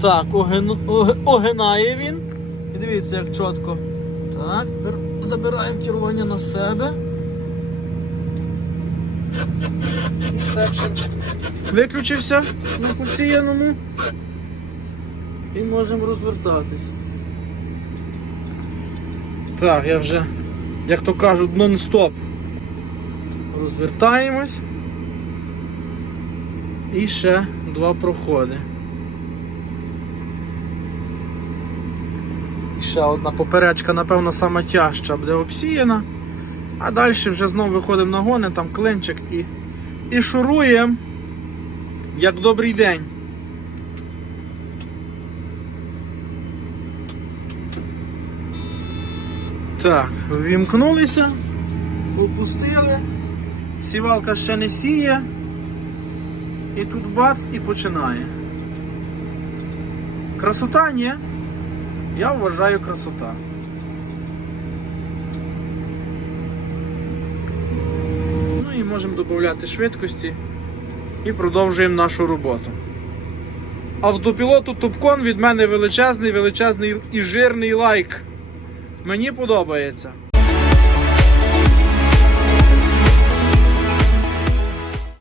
Так, огинає він. І дивіться, як чітко. Так, тепер забираємо керування на себе. Секшн виключився на посіяному. І можемо розвертатись. Так, я вже, як то кажуть, нон-стоп. Розвертаємось. І ще два проходи. І ще одна поперечка, напевно, сама тяжча буде обсіяна. А далі вже знову виходимо на гони, там клинчик і, і шуруємо, як добрий день. Так, ввімкнулися, опустили, сівалка ще не сіє. І тут бац і починає. Красота, ні? Я вважаю красота. Ну і можемо додати швидкості і продовжуємо нашу роботу. Автопілоту Тупкон від мене величезний, величезний і жирний лайк. Мені подобається.